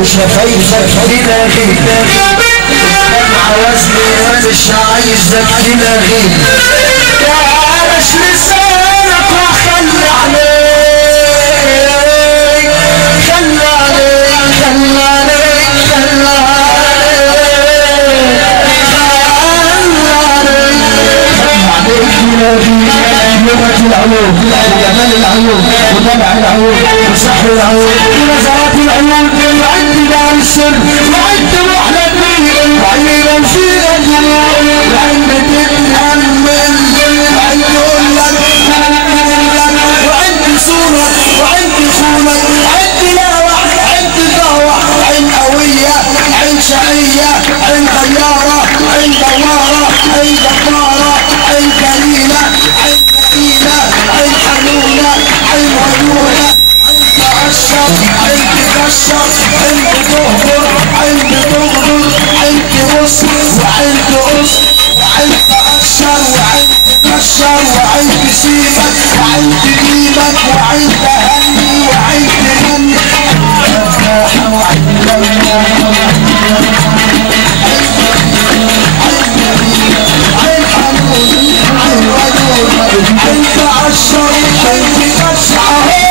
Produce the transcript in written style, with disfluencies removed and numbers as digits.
وشفايفك تلاغي دمع وزني مش عايزك تلاغي تعالش لسانك وخلي عليك خلي عليك خلي عليك خلي لغة العيون وجمال العيون ودمع العيون وسحر العيون ونزرات العيون وعد دار السر وعد محلى الدين وعينا فينا الجنون وعند تتأمل وعند يقول لك وعند صورك وعند خونك عند لاوح عند ضاوح عند قوية عند شقية عند طيارة عند دوارة عند جبارة عند كريمة عند كريمة عند حنونة عند غيونة عند تقشر عند تكشر عند تهجر عند تغدر عند تبص وعند تقص وعند تقشر وعند تكشر وعند تسيبك وعند تجيبك وعند تهني وعند تغني انت عالشر انت تسعه